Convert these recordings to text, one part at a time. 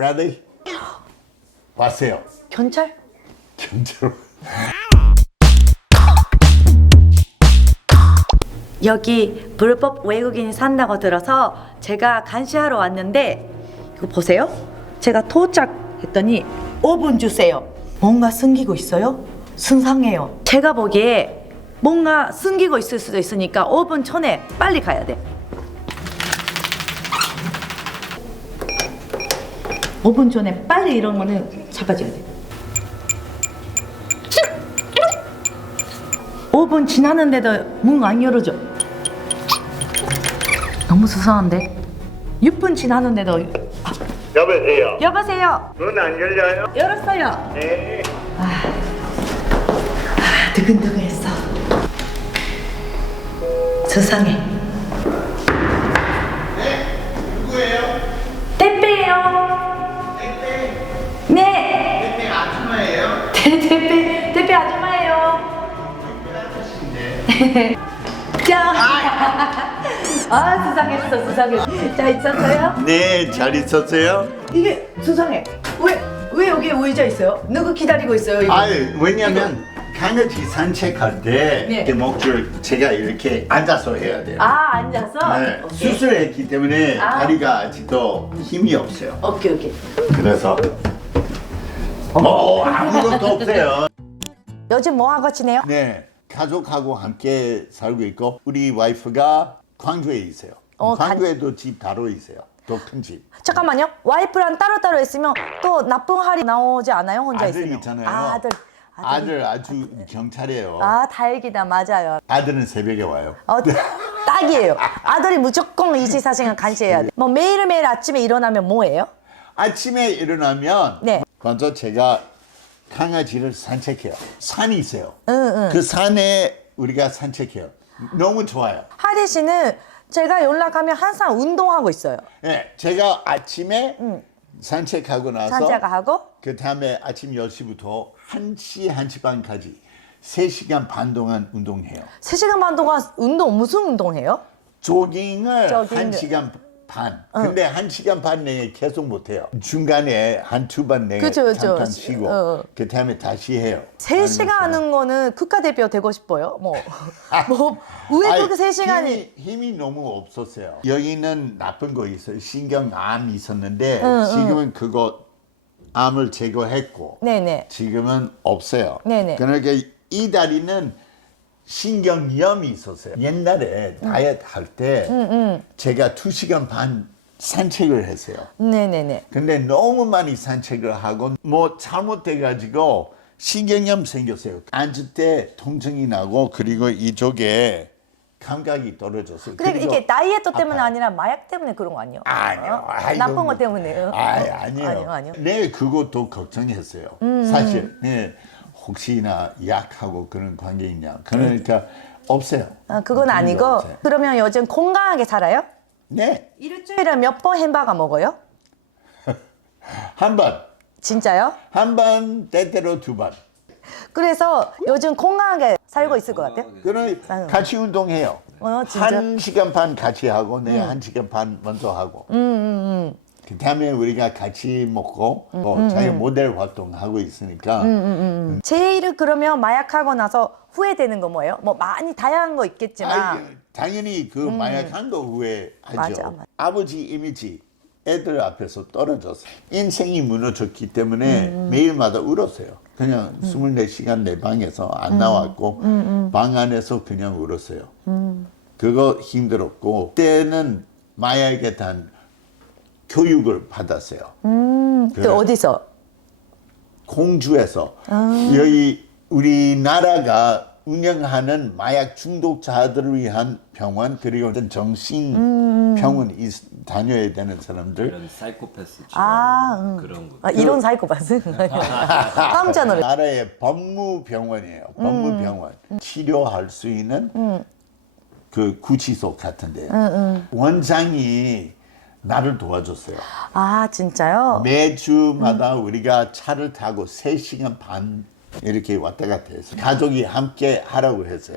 브래들리 왔어요. 경찰? 경찰. 여기 불법 외국인이 산다고 들어서 제가 감시하러 왔는데 이거 보세요. 제가 도착했더니 5분 주세요. 뭔가 숨기고 있어요? 순상해요. 제가 보기에 뭔가 숨기고 있을 수도 있으니까 5분 전에 빨리 가야 돼. 5분 전에 빨리 이런 거는 잡아줘야 돼. 5분 지났는데도 문 안 열어줘. 너무 수상한데? 6분 지났는데도. 여보세요. 여보세요. 문 안 열려요? 열었어요. 네. 두근두근했어. 수상해. 네. 누구예요? 택배예요. 택배. 네. 택배 아줌마예요? 택배 아줌마예요. 택배 아저씨인데. 짠. 수상했어. 자, 있었어요? 네, 잘 있었어요? 이게 수상해. 왜 여기 의자 있어요? 누구 기다리고 있어요? 이거? 왜냐면 강아지 산책할 때 네. 그 목줄 제가 이렇게 앉아서 해야 돼요. 앉아서? 네, 오케이. 수술했기 때문에 다리가 아직도 힘이 없어요. 오케이. 그래서 아무것도 없어요. 요즘 뭐 하고 지내요? 네, 가족하고 함께 살고 있고 우리 와이프가 광주에 있어요. 광주에도 집 따로 있어요. 더 큰 집. 잠깐만요. 와이프랑 따로따로 있으면 또 나쁜 할이 나오지 않아요? 혼자 아들 있으면. 있잖아요. 아들. 아주 경찰이에요. 다행이다. 맞아요. 아들은 새벽에 와요. 딱이에요. 아들이 무조건 24시간 감시해야 돼. 뭐 매일매일 아침에 일어나면 뭐 해요? 아침에 일어나면 네. 먼저 제가 강아지를 산책해요. 산이 있어요. 응. 그 산에 우리가 산책해요. 너무 좋아요. 하리 씨는 제가 연락하면 항상 운동하고 있어요. 네, 제가 아침에 산책하고 나서 산책하고 그 다음에 아침 10시부터 1시, 1시 반까지 3시간 반 동안 운동해요. 3시간 반 동안 무슨 운동해요? 조깅을 조깅. 1시간 반. 근데 1시간 반 내에 계속 못해요. 중간에 한두 번 내에 그쵸. 잠깐 쉬고 그 다음에 다시 해요. 3시간 하는 거는 국가대표 되고 싶어요. 왜 그렇게 3시간이? 힘이 너무 없었어요. 여기는 나쁜 거 있어요. 신경암 있었는데 지금은 그거 암을 제거했고 네네. 지금은 없어요. 네네. 그러니까 이 다리는 신경염이 있었어요. 옛날에 다이어트 할 때 제가 2시간 반 산책을 했어요. 네네네. 근데 너무 많이 산책을 하고 뭐 잘못돼가지고 신경염 생겼어요. 앉을 때 통증이 나고 그리고 이쪽에 감각이 떨어졌어요. 근데 그리고 이게 다이어트 때문에 아파요. 아니라 마약 때문에 그런 거 아니에요? 아니요. 나쁜 거 때문에요? 아니에요. 아니요. 네, 그것도 걱정했어요. 사실 네, 혹시나 약하고 그런 관계 있냐. 그러니까 없어요. 그건 아니고 없어요. 그러면 요즘 건강하게 살아요? 네, 일주일에 몇 번 햄버거 먹어요? 한 번. 진짜요? 한 번, 때때로 두 번. 그래서 요즘 건강하게 살고 있을 것 같아요? 그럼 같이 운동해요. 진짜? 1시간 반 같이 하고, 네, 1시간 반 먼저 하고. 그 다음에 우리가 같이 먹고, 자기 모델 활동하고 있으니까. 제일 그러면 마약하고 나서 후회되는 거 뭐예요? 뭐 많이 다양한 거 있겠지만 당연히 그 마약한 거 후회하죠. 맞아. 아버지 이미지 애들 앞에서 떨어졌어요. 인생이 무너졌기 때문에 매일마다 울었어요. 그냥 24시간 내 방에서 안 나왔고 방 안에서 그냥 울었어요. 그거 힘들었고 그때는 마약에 대한 교육을 받았어요. 그 어디서? 공주에서 여기 우리나라가 운영하는 마약 중독자들을 위한 병원 그리고 어떤 정신 병원 다녀야 되는 사람들 이런 사이코패스 치료 그런 거. 이런 사이코패스? 깜짝 놀랐어요. 나라의 법무병원이에요. 법무병원 치료할 수 있는 그 구치소 같은데 원장이 나를 도와줬어요. 진짜요? 매주마다 우리가 차를 타고 3시간 반 이렇게 왔다 갔다 해서 가족이 함께 하라고 했어요.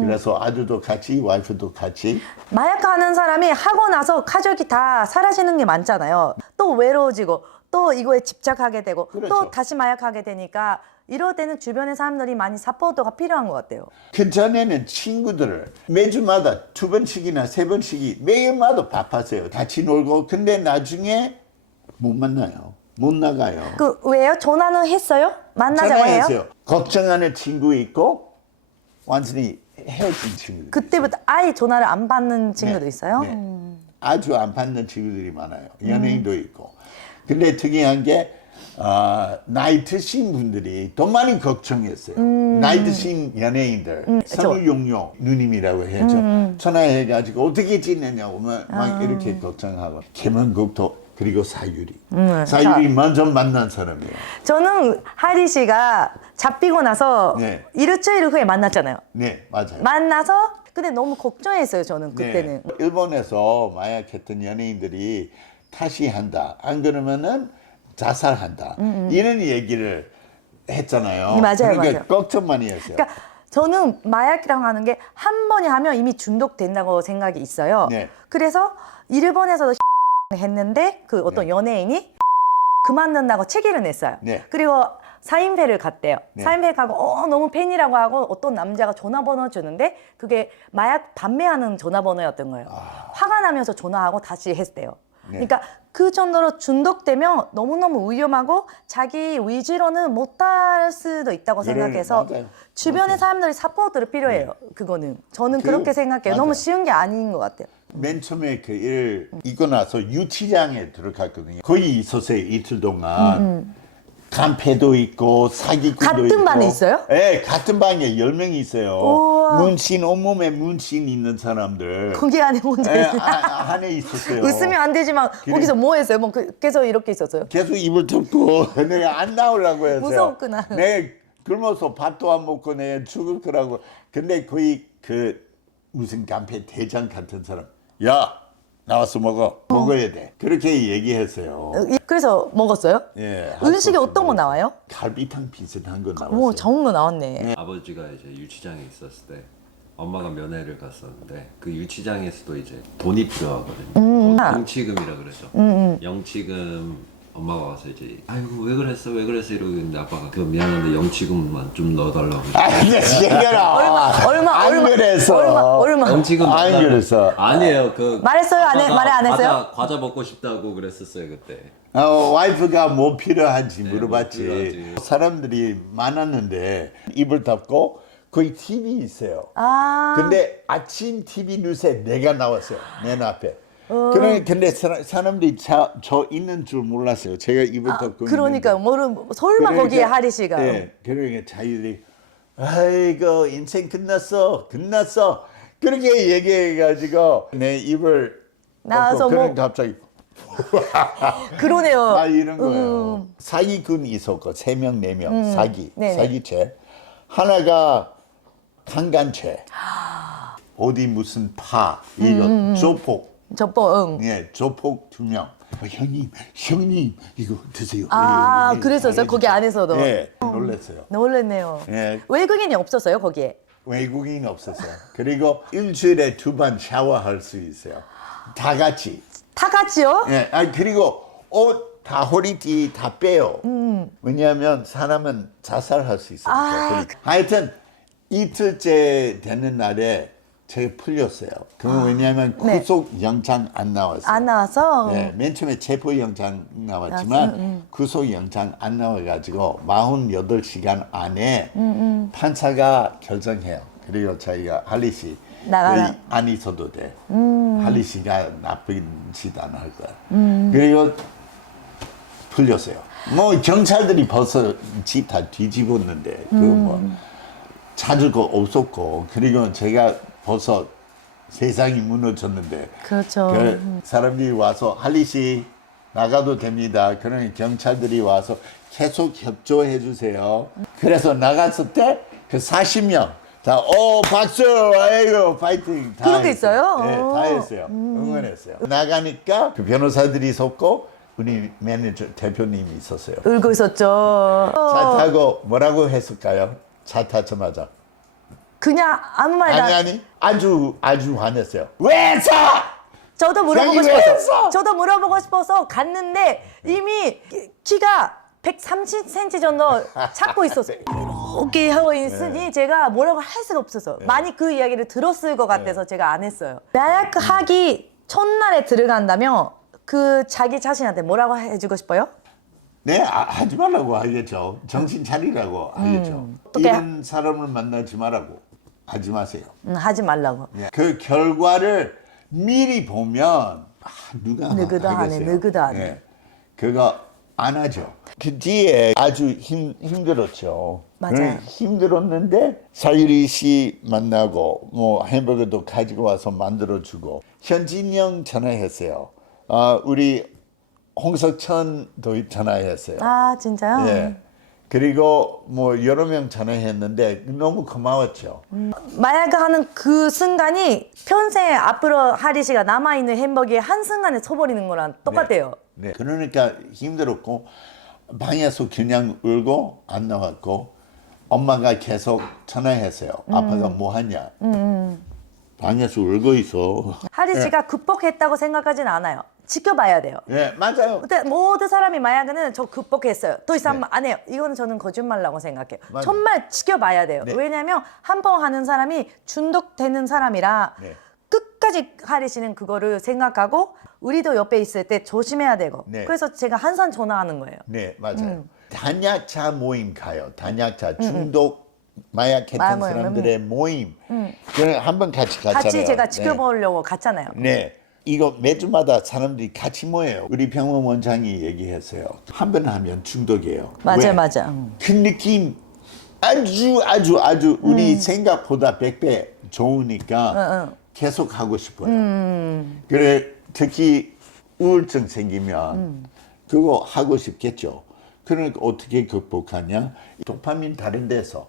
그래서 아들도 같이 와이프도 같이. 마약하는 사람이 하고 나서 가족이 다 사라지는 게 많잖아요. 또 외로워지고 또 이거에 집착하게 되고 그렇죠. 또 다시 마약하게 되니까 이럴 때는 주변의 사람들이 많이 사포터가 필요한 것 같아요. 그 전에는 친구들을 매주마다 2번씩이나 3번씩이 매일마다 바빴어요. 같이 놀고. 근데 나중에 못 만나요. 못 나가요. 그 왜요? 전화는 했어요? 만나자고 해요? 전화했어요. 걱정하는 친구 있고 완전히 헤어진 친구들. 그때부터 아예 전화를 안 받는 친구도 네, 있어요? 네. 아주 안 받는 친구들이 많아요. 연예인도 있고. 근데 특이한 게 나이 드신 분들이 더 많이 걱정했어요. 나이 드신 연예인들, 선우용료 누님이라고 했죠. 전화해가지고 어떻게 지내냐고 막 이렇게 걱정하고. 김은국도 그리고 사유리. 사유리 먼저 만난 사람이에요. 저는 하리 씨가 잡히고 나서 네. 일주일 후에 만났잖아요. 네, 맞아요. 만나서 근데 너무 걱정했어요. 저는 그때는. 네. 일본에서 마약했던 연예인들이 다시 한다. 안 그러면은 자살한다. 이런 얘기를 했잖아요. 맞아요, 그러니까 맞아요. 걱정 많이 했어요. 그러니까 저는 마약이라고 하는 게 한 번에 하면 이미 중독된다고 생각이 있어요. 네. 그래서 일본에서도 했는데 그 어떤 연예인이 그만둔다고 체기를 냈어요. 네. 그리고 사인회를 갔대요. 네. 사인회 가고 너무 팬이라고 하고 어떤 남자가 전화번호 주는데 그게 마약 판매하는 전화번호였던 거예요. 화가 나면서 전화하고 다시 했대요. 네. 그러니까 그 정도로 중독되면 너무너무 위험하고 자기 의지로는 못할 수도 있다고 그래, 생각해서 맞아요. 주변의 사람들이 사포트를 필요해요. 그거는 저는 그- 그렇게 생각해요. 맞아요. 너무 쉬운 게 아닌 것 같아요. 맨 처음에 그 일 있고 나서 유치장에 들어갔거든요. 거기 있었어요. 이틀 동안. 간패도 있고 사기꾼도 같은 있고. 반에 있어요? 네, 같은 방에 10명이 있어요. 우와. 문신, 온몸에 문신 있는 사람들. 거기 안에 혼자 네, 있어요. 안에 있었어요. 웃으면 안 되지만 거기서 뭐 했어요? 뭐 계속 이렇게 있었어요? 계속 입을 덮고 내가 안 나오려고 했어요. 무서웠구나. 내가 굶어서 밥도 안 먹고 내가 죽을 거라고. 근데 거의 그 무슨 간패 대장 같은 사람, 야 나와서 먹어야 돼. 그렇게 얘기했어요. 그래서 먹었어요? 예, 음식이 할 어떤 거 수 나와요? 갈비탕 비슷한 거 나왔어요. 오, 좋은 거 나왔네. 아버지가 이제 유치장에 있었을 때 엄마가 면회를 갔었는데 그 유치장에서도 이제 돈이 필요하거든요. 영치금이라 그러죠. 영치금 엄마가 와서 이제 아이고 왜 그랬어 이러고 있는데 아빠가 그 미안한데 영치금만 좀 넣어달라고. 근데 얘기라 안 그래서 얼마? 영치금 안 넣어달라고. 그래서 아니에요. 그 말했어요? 말을 안 했어요? 과자 먹고 싶다고 그랬었어요 그때. 와이프가 뭐 필요한지 네, 물어봤지. 뭐 필요하지. 사람들이 많았는데 입을 닫고 거기 TV 있어요. 아, 근데 아침 TV 뉴스에 내가 나왔어요. 맨 앞에. 근데 사람들이 저 있는 줄 몰랐어요. 제가 입을 닫고 그러니까 있는데. 설마 그러니까, 거기에 하리 씨가. 네, 그러니까 자기들이 아이고 인생 끝났어. 그렇게 얘기해가지고 내 입을 나와서 닫고 뭐- 그럼 갑자기 그러네요. 이런 거예요. 사기꾼 있었고 3명, 4명 사기, 네네. 사기죄. 하나가 강간죄. 어디 무슨 파 이거 조폭. 저뻐, 예, 조폭 2명. 형님 이거 드세요. 아, 예, 그랬었어요? 알려주세요. 거기 안에서도? 예, 놀랐어요. 놀랬네요. 예. 외국인이 없었어요, 거기에? 외국인 없었어요. 그리고 일주일에 2번 샤워할 수 있어요. 다 같이. 다 같이요? 예, 그리고 옷 다 허리띠 다 빼요. 왜냐하면 사람은 자살할 수 있으니까. 그러니까. 하여튼 이틀째 되는 날에 제가 풀렸어요. 그건 왜냐하면 네. 구속 영장 안 나왔어요. 안 나와서? 네, 맨 처음에 체포 영장 나왔지만 구속 영장 안 나와가지고 48시간 안에 판사가 결정해요. 그리고 저희가 할리 씨 나가라. 너희 안 있어도 돼. 할리 씨가 나쁜 짓 안 할 거야. 그리고 풀렸어요. 뭐 경찰들이 벌써 집 다 뒤집었는데 그 뭐 찾을 거 없었고 그리고 제가 벌써 세상이 무너졌는데 그렇죠. 그 사람들이 와서 할리 씨 나가도 됩니다. 그러니 경찰들이 와서 계속 협조해 주세요. 그래서 나갔을 때 그 40명 다 박수 아이고 파이팅 다 그런 게 했어요. 있어요? 네, 다 했어요. 응원했어요. 나가니까 그 변호사들이 섰고 우리 매니저 대표님이 있었어요. 울고 있었죠. 차 타고 뭐라고 했을까요? 차 타자마자 그냥 아무 말도 아니 아주 화냈어요. 왜 사? 저도 물어보고 자기 왜 싶어서. 했어? 저도 물어보고 싶어서 갔는데 이미 키가 130cm 정도 찾고 있었어요. 이렇게 하고 있으니 제가 뭐라고 할 수가 없어서 많이 그 이야기를 들었을 것 같아서 제가 안 했어요. 마약 하기 첫날에 들어간다면 그 자기 자신한테 뭐라고 해주고 싶어요? 네, 하지 말라고 하겠죠. 정신 차리라고 하겠죠. 어떻게 이런 사람을 만나지 말라고 하지 마세요. 하지 말라고. 예. 그 결과를 미리 보면 누가 누구도 안 해, 하겠어요. 누구도 안 해. 예. 그거 안 하죠. 그 뒤에 아주 힘들었죠. 맞아요. 힘들었는데 사유리 씨 만나고 뭐 햄버거도 가지고 와서 만들어주고 현진영 전화했어요. 우리 홍석천도 전화했어요. 아 진짜요? 예. 그리고 뭐 여러 명 전화했는데 너무 고마웠죠. 마약하는 그 순간이 평생 앞으로 하리 씨가 남아있는 햄버거에 한순간에 쳐버리는 거랑 똑같아요. 네. 그러니까 힘들었고 방에서 그냥 울고 안 나왔고 엄마가 계속 전화했어요. 아빠가 뭐 하냐. 방에서 울고 있어. 하리 씨가 극복했다고 생각하진 않아요. 지켜봐야 돼요. 예, 맞아요. 근데 모든 사람이 마약은 저 극복했어요. 더 이상 네. 안 해요. 이거는 저는 거짓말라고 생각해요. 맞아요. 정말 지켜봐야 돼요. 네. 왜냐하면 한 번 하는 사람이 중독되는 사람이라 네. 끝까지 하리 씨는 그거를 생각하고 우리도 옆에 있을 때 조심해야 되고 네. 그래서 제가 항상 전화하는 거예요. 네, 맞아요. 단약자 모임 가요. 단약자 중독 마약했던 모임, 사람들의 모임. 그래 한번 같이 갔잖아요. 같이 제가 네. 지켜보려고 갔잖아요. 네. 이거 매주마다 사람들이 같이 모여요. 우리 병원 원장이 얘기했어요. 한 번 하면 중독이에요. 맞아, 왜? 맞아. 그 느낌 아주 우리 생각보다 100배 좋으니까 계속 하고 싶어요. 그래 특히 우울증 생기면 그거 하고 싶겠죠. 그러니까 어떻게 극복하냐? 도파민 다른 데서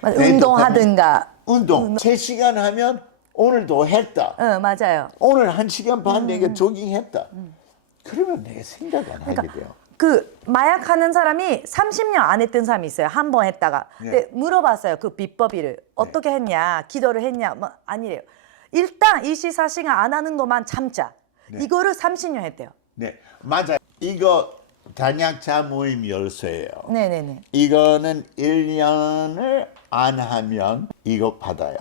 맞아. 네, 운동하든가. 운동 3시간 하면 오늘도 했다. 응, 맞아요. 오늘 1시간 반 내가 조깅했다. 그러면 내가 생각 안 하게 돼요. 그 마약하는 사람이 30년 안 했던 사람이 있어요. 한 번 했다가. 네. 근데 물어봤어요. 그 비법을. 어떻게 했냐? 기도를 했냐? 뭐 아니래요. 일단 24시간 안 하는 것만 참자. 이거를 30년 했대요. 네, 맞아요. 이거 단약자 모임 열쇠예요. 네네네. 이거는 1년을 안 하면 이거 받아요.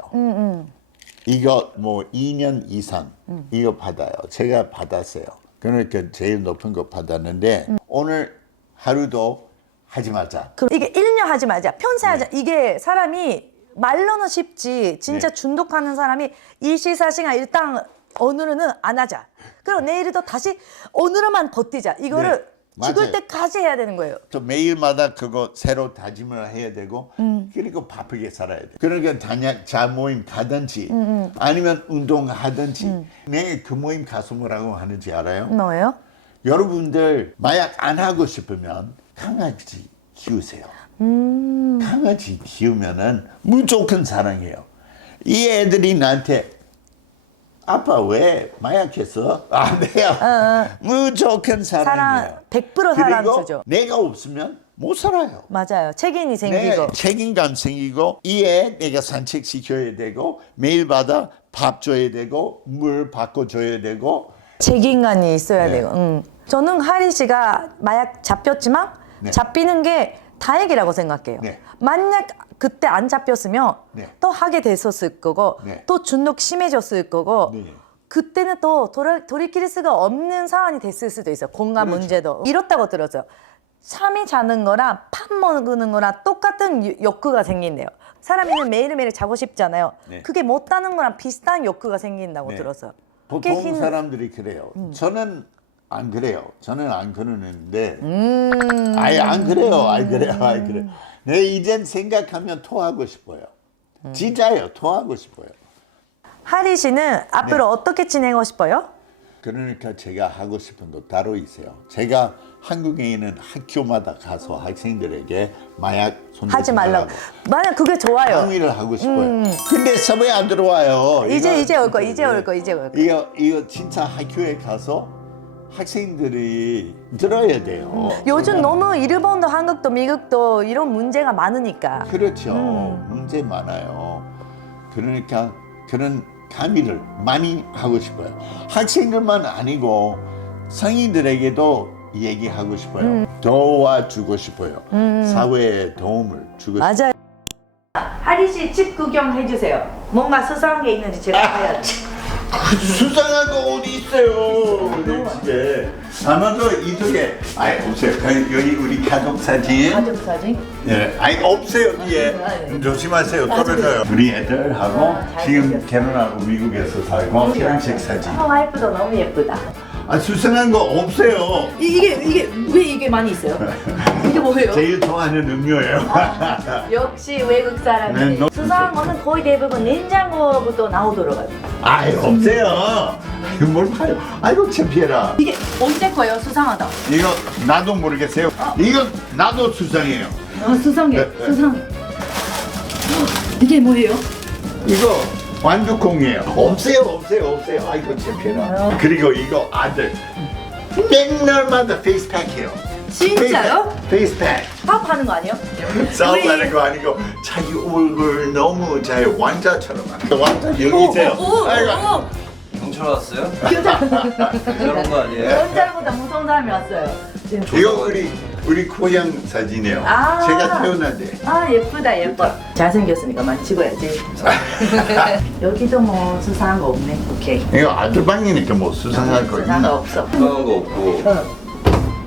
이거 뭐 2년 이상 이거 받아요. 제가 받았어요. 그러니까 제일 높은 거 받았는데 오늘 하루도 하지 말자. 이게 1년 하지 말자. 평생 하자. 이게 사람이 말로는 쉽지. 진짜 네. 중독하는 사람이 24시간 일단 오늘은 안 하자. 그리고 내일도 다시 오늘만 버티자. 이거를 네, 죽을 맞아요. 때까지 해야 되는 거예요. 또 매일마다 그거 새로 다짐을 해야 되고 그리고 바쁘게 살아야 돼. 그러니까 단약자 모임 가든지 아니면 운동하든지 내가 그 모임 가서 뭐라고 하는지 알아요? 뭐예요? 여러분들 마약 안 하고 싶으면 강아지 키우세요. 강아지 키우면은 무조건 사랑해요. 이 애들이 나한테 아빠 왜 마약했어? 안 돼요. 무조건 사랑해요. 100% 사랑 그리고 주죠. 내가 없으면 못 살아요. 맞아요. 책임이 내 생기고. 책임감 생기고 이에 내가 산책시켜야 되고 매일마다 밥 줘야 되고 물 바꿔줘야 되고 책임감이 있어야 네. 되고. 저는 하리 씨가 마약 잡혔지만 네. 잡히는 게 다행이라고 생각해요. 네. 만약 그때 안 잡혔으면 네. 또 하게 됐었을 거고 네. 또 중독 심해졌을 거고 네. 그때는 또 돌이킬 수가 없는 상황이 됐을 수도 있어요. 공감 그렇죠. 문제도. 이렇다고 들었어요. 잠이 자는 거랑 밥 먹는 거랑 똑같은 욕구가 생긴대요. 사람이는 매일매일 자고 싶잖아요. 네. 그게 못하는 거랑 비슷한 욕구가 생긴다고 네. 들었어요. 보통 사람들이 그래요. 저는 안 그래요. 저는 안 그러는데 아예 안 그래요. 안 그래요. 안 그래. 내 이젠 생각하면 토하고 싶어요. 진짜요. 토하고 싶어요. 하리 씨는 앞으로 네. 어떻게 지내고 싶어요? 그러니까 제가 하고 싶은 거 따로 있어요. 제가 한국에 있는 학교마다 가서 학생들에게 마약 손 하지 말라고. 만약 그게 좋아요. 강의를 하고 싶어요. 근데 섭외 안 들어와요. 이제 올 거, 이거- 이제 올 거, 이제 올 거. 이거 진짜 학교에 가서 학생들이 들어야 돼요. 요즘 너무 일본도 한국도 미국도 이런 문제가 많으니까. 그렇죠. 문제 많아요. 그러니까 그런 가미를 많이 하고 싶어요. 학생들만 아니고 성인들에게도 얘기하고 싶어요. 도와주고 싶어요. 사회에 도움을 주고 싶어요. 맞아요. 하리 씨 집 구경해 주세요. 뭔가 수상한 게 있는지 제가 봐야 돼. 수상한 거 어디 있어요? 우리 집에. 아마도 이쪽에. 아이 없어요. 여기 우리 가족 사진. 가족 사진? 예, 아니 없어요 여기에. 네. 조심하세요. 떨어져요. 우리 애들하고 지금 결혼하고 미국에서 살고 결혼식 사진. 와이프도 너무 예쁘다. 아 수상한 거 없어요. 이게 왜 이게 많이 있어요? 이게 뭐예요? 제일 좋아하는 음료예요. 역시 외국 사람이 네, 너- 수상한 거는 거의 대부분 냉장고부터 나오더라고요. 아이 없어요. 이거 뭘 봐요? 아이고 창피해라. 이게 언제 거예요? 수상하다. 이거 나도 모르겠어요. 이거 나도 수상해요. 수상해. 수상해. 이게 뭐예요? 이거 완두콩이에요. 없어요. 아이고 창피해라. 그리고 이거 아들 맨날마다 페이스팩 해요. 진짜요? 페이스팩. 사업하는 거 아니에요? 싸움하는 거 아니고 자기 얼굴 너무 잘 왕자처럼 왕자 여기 있어요. 아이고. 경찰 왔어요? 여자 저런 거 아니에요? 여자보다 무서운 사람이 왔어요. 지금. 이거 우리 고향 사진이에요. 아. 제가 태어난 데. 아 예쁘다 예뻐. 잘생겼으니까 많이 찍어야지. 여기도 뭐 수상한 거 없네. 오케이. 이거 아들 방이니까 뭐 수상할 거 수상한 거 있나? 없어. 수상한 거 없고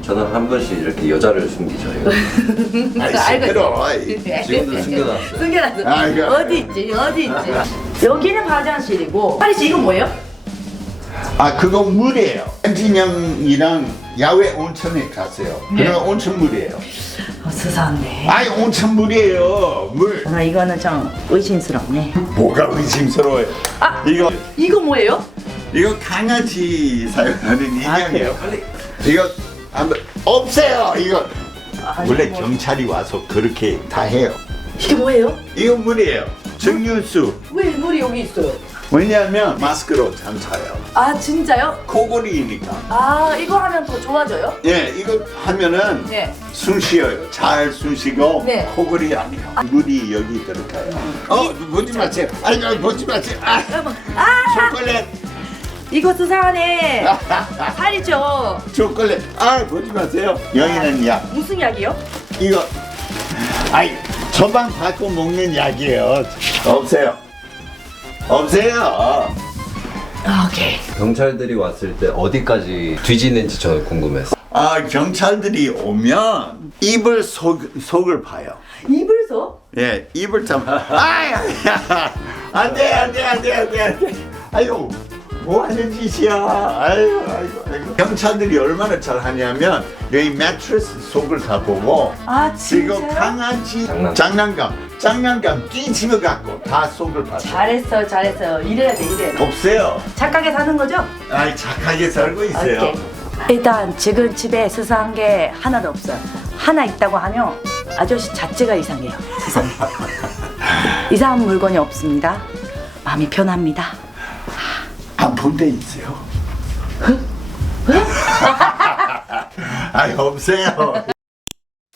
저는 한 번씩 이렇게 여자를 숨기죠. 이거. 아이 알고 시끄러. 지금도 숨겨놨어요. 숨겨놨어. 아, 이거. 어디 있지? 여기는 화장실이고. 하리 씨 이거 뭐예요? 아 그거 물이에요. 엔진형이랑 야외 온천에 갔어요. 그런 온천물이에요. 수상네. 아이 온천물이에요. 물. 아 이거는 좀 의심스럽네. 뭐가 의심스러워요? 아! 이거 뭐예요? 이거 강아지 사용하는 인형이에요. 그래요? 빨리. 이거 한번 없어요. 이거 아, 원래 이거 뭐- 경찰이 와서 그렇게 다 해요. 이게 뭐예요? 이거 물이에요. 증류수. 왜 물이 여기 있어요? 왜냐하면 마스크로 잠자요. 아 진짜요? 코골이니까. 아 이거 하면 더 좋아져요? 예, 이거 하면은 네. 숨 쉬어요. 잘 숨 쉬고 네. 코골이 아니에요. 물이 여기 들어가요. 보지 마세요. 아이고 보지 마세요. 아, 여러분 아 초콜릿, 이거 수상하네. 살이죠. 초콜릿. 아, 보지 마세요. 여기는 약. 무슨 약이요? 이거 아이 처방 받고 먹는 약이에요. 없어요. 오케이. 경찰들이 왔을 때 어디까지 뒤지는지 저는 궁금했어요. 아 경찰들이 오면 입을 속을 봐요. 이불소? 예, 입을 참. 안돼. 아유, 뭐 하는 짓이야. 아유. 경찰들이 얼마나 잘하냐면 여기 매트리스 속을 다 보고 아 그리고 진짜요? 강아지 장난감 뒤집어 갖고 다 속을 봤어. 잘했어요. 이래야 돼. 없어요. 착하게 사는 거죠? 아이 착하게 살고 있어요. 오케이. 일단 지금 집에 수상한 게 하나도 없어요. 하나 있다고 하면 아저씨 자체가 이상해요. 세상에. 이상한 물건이 없습니다. 마음이 편합니다. 아픈 데 있어요. 아이 없어요.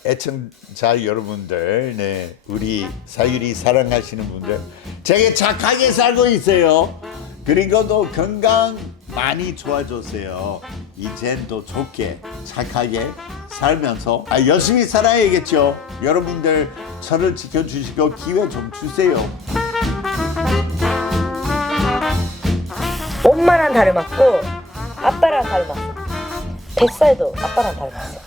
애청자 여러분들, 네, 우리 사유리 사랑하시는 분들, 되게 착하게 살고 있어요. 그리고 또 건강 많이 좋아졌어요. 이젠 또 좋게 착하게 살면서 열심히 살아야겠죠. 여러분들 저를 지켜주시고 기회 좀 주세요. 엄마랑 닮았고 아빠랑 닮았어. 뱃살도 아빠랑 닮았어.